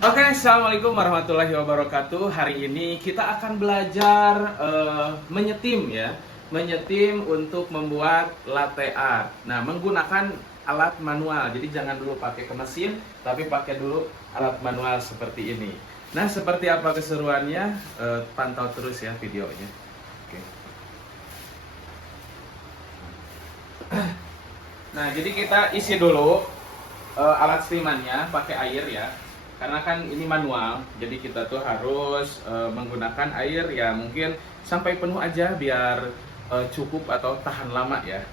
Oke, assalamualaikum warahmatullahi wabarakatuh. Hari ini kita akan belajar menyetim ya, menyetim untuk membuat latte art. Nah, menggunakan alat manual. Jadi jangan dulu pakai ke mesin, tapi pakai dulu alat manual seperti ini. Nah, seperti apa keseruannya? Pantau terus ya videonya. Oke. Nah, jadi kita isi dulu alat steamannya pakai air ya. Karena kan ini manual, jadi kita tuh harus menggunakan air ya mungkin sampai penuh aja biar cukup atau tahan lama ya.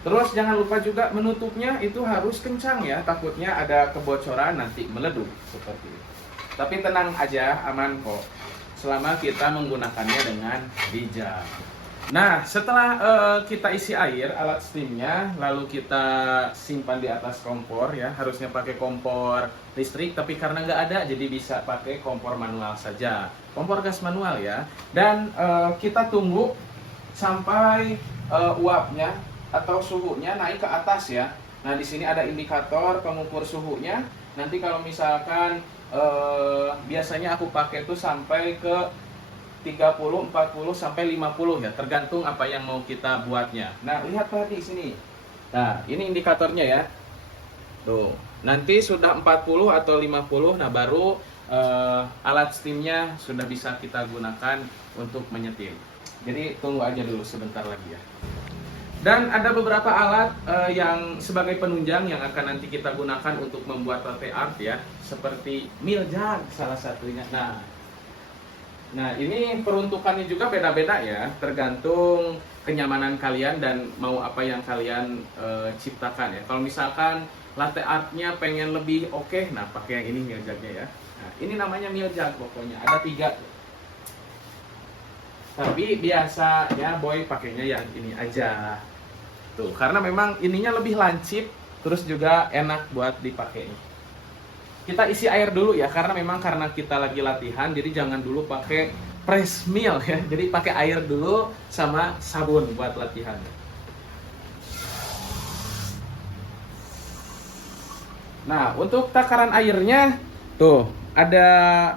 Terus jangan lupa juga menutupnya itu harus kencang ya, takutnya ada kebocoran nanti meledup seperti itu. Tapi tenang aja, aman kok. Selama kita menggunakannya dengan bijak. Nah, setelah kita isi air alat steamnya, lalu kita simpan di atas kompor ya. Harusnya pakai kompor listrik, tapi karena nggak ada, jadi bisa pakai kompor manual saja. Kompor gas manual ya. Dan kita tunggu sampai uapnya atau suhunya naik ke atas ya. Nah, di sini ada indikator pengukur suhunya. Nanti kalau misalkan biasanya aku pakai tuh sampai ke 30, 40 sampai 50 ya, tergantung apa yang mau kita buatnya. Nah, lihat tadi sini. Nah, ini indikatornya ya. Tuh. Nanti sudah 40 atau 50, nah baru alat steamnya sudah bisa kita gunakan untuk menyetim. Jadi tunggu aja dulu sebentar lagi ya. Dan ada beberapa alat yang sebagai penunjang yang akan nanti kita gunakan untuk membuat latte art ya, seperti mill jug salah satunya. Nah, ini peruntukannya juga beda-beda ya, tergantung kenyamanan kalian dan mau apa yang kalian ciptakan ya. Kalau misalkan latte artnya pengen lebih oke, nah pakai yang ini mill jugnya ya. Nah, ini namanya mill jug pokoknya, ada 3. Tapi biasanya boy pakainya yang ini aja. Tuh, karena memang ininya lebih lancip, terus juga enak buat dipakai. Kita isi air dulu ya, karena kita lagi latihan, jadi jangan dulu pakai press mill ya. Jadi pakai air dulu sama sabun buat latihan. Nah, untuk takaran airnya tuh ada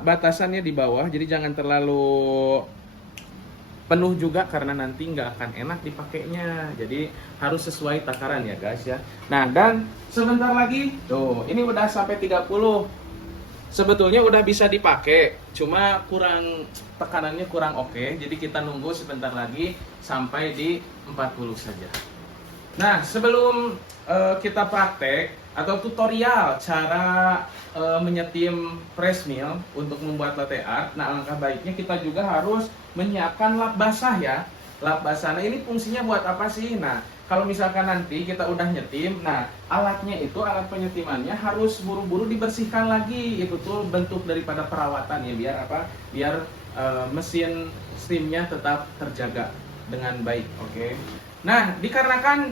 batasannya di bawah, jadi jangan terlalu penuh juga karena nanti nggak akan enak dipakainya. Jadi harus sesuai takaran ya guys ya. Nah, dan sebentar lagi tuh ini udah sampai 30. Sebetulnya udah bisa dipakai, cuma kurang tekanannya kurang oke. Jadi kita nunggu sebentar lagi sampai di 40 saja. Nah, sebelum kita praktek atau tutorial cara menyetim press mill untuk membuat latte art, nah alangkah baiknya kita juga harus menyiapkan lap basah ya. Lap basah, nah ini fungsinya buat apa sih? Nah, kalau misalkan nanti kita udah nyetim, nah alatnya itu, alat penyetimannya harus buru-buru dibersihkan lagi. Itu tuh bentuk daripada perawatan ya, biar apa? Biar mesin steamnya tetap terjaga dengan baik, oke? Nah, dikarenakan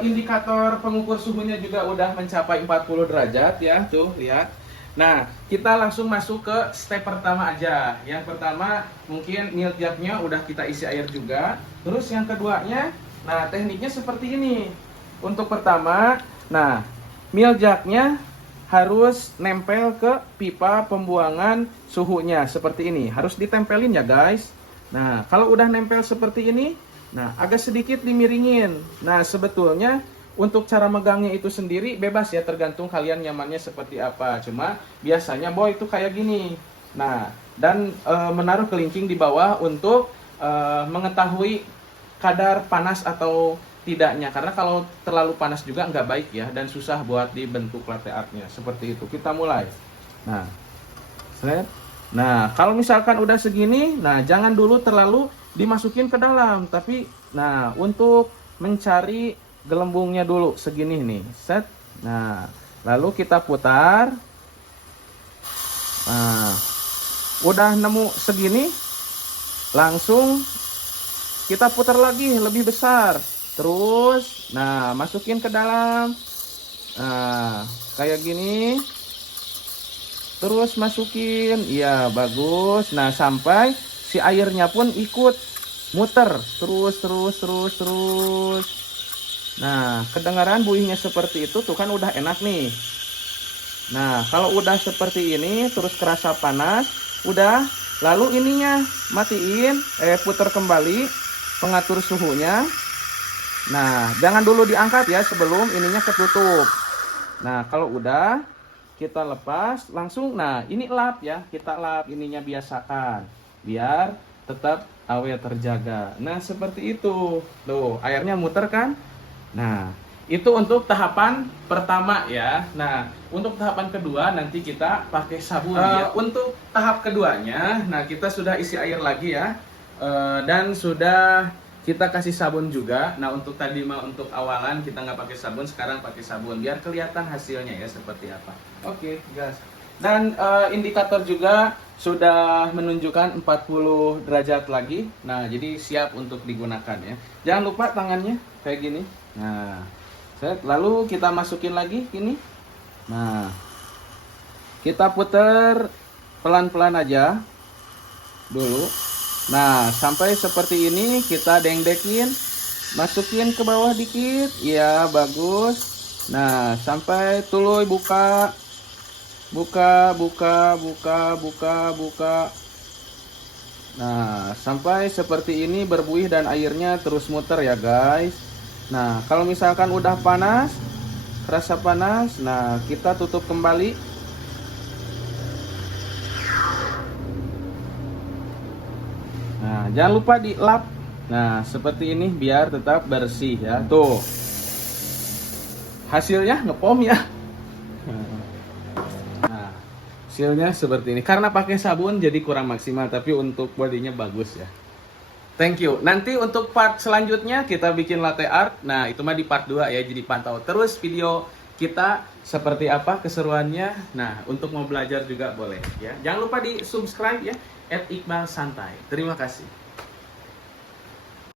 indikator pengukur suhunya juga udah mencapai 40 derajat ya, tuh lihat. Nah, kita langsung masuk ke step pertama aja. Yang pertama, mungkin mill jugnya udah kita isi air juga. Terus yang keduanya, nah tekniknya seperti ini. Untuk pertama, nah mill jugnya harus nempel ke pipa pembuangan suhunya seperti ini. Harus ditempelin ya guys. Nah, kalau udah nempel seperti ini, nah agak sedikit dimiringin. Nah, sebetulnya untuk cara megangnya itu sendiri bebas ya, tergantung kalian nyamannya seperti apa. Cuma biasanya boy itu kayak gini. Nah, dan menaruh kelingking di bawah untuk mengetahui kadar panas atau tidaknya. Karena kalau terlalu panas juga nggak baik ya, dan susah buat dibentuk latte artnya. Seperti itu. Kita mulai. Nah, set. Nah, kalau misalkan udah segini, nah jangan dulu terlalu dimasukin ke dalam, tapi nah untuk mencari gelembungnya dulu segini nih, set. Nah, lalu kita putar. Nah, udah nemu segini, langsung kita putar lagi lebih besar. Terus, nah masukin ke dalam. Nah, kayak gini. Terus masukin, iya bagus. Nah, sampai si airnya pun ikut muter terus. Nah, kedengaran bunyinya seperti itu tuh kan udah enak nih. Nah, kalau udah seperti ini, terus kerasa panas, udah, lalu ininya matiin, putar kembali, pengatur suhunya. Nah, jangan dulu diangkat ya sebelum ininya ketutup. Nah, kalau udah, kita lepas, langsung, nah ini lap ya, kita lap ininya, biasakan, biar tetap awet terjaga. Nah, seperti itu. Tuh, airnya muter kan? Nah, itu untuk tahapan pertama ya. Nah, untuk tahapan kedua nanti kita pakai sabun ya. Untuk tahap keduanya, nah kita sudah isi air lagi ya. Dan sudah kita kasih sabun juga. Nah, untuk tadi mah untuk awalan kita nggak pakai sabun, sekarang pakai sabun biar kelihatan hasilnya ya seperti apa. Oke, gas. Dan indikator juga sudah menunjukkan 40 derajat lagi. Nah, jadi siap untuk digunakan ya. Jangan lupa tangannya kayak gini. Nah, lalu kita masukin lagi ini. Nah, kita putar pelan-pelan aja dulu. Nah, sampai seperti ini kita dengdekin, masukin ke bawah dikit. Ya, bagus. Nah, sampai tuluy buka. Buka. Nah, sampai seperti ini berbuih dan airnya terus muter ya guys. Nah, kalau misalkan udah panas, terasa panas, nah kita tutup kembali. Nah, jangan lupa dilap. Nah, seperti ini biar tetap bersih ya. Tuh, hasilnya ngepom ya. Nah, hasilnya seperti ini. Karena pakai sabun jadi kurang maksimal, tapi untuk bodinya bagus ya. Thank you. Nanti untuk part selanjutnya kita bikin latte art. Nah, itu mah di part 2 ya. Jadi pantau terus video kita seperti apa keseruannya. Nah, untuk mau belajar juga boleh ya. Jangan lupa di subscribe ya @iqbalsantai. Terima kasih.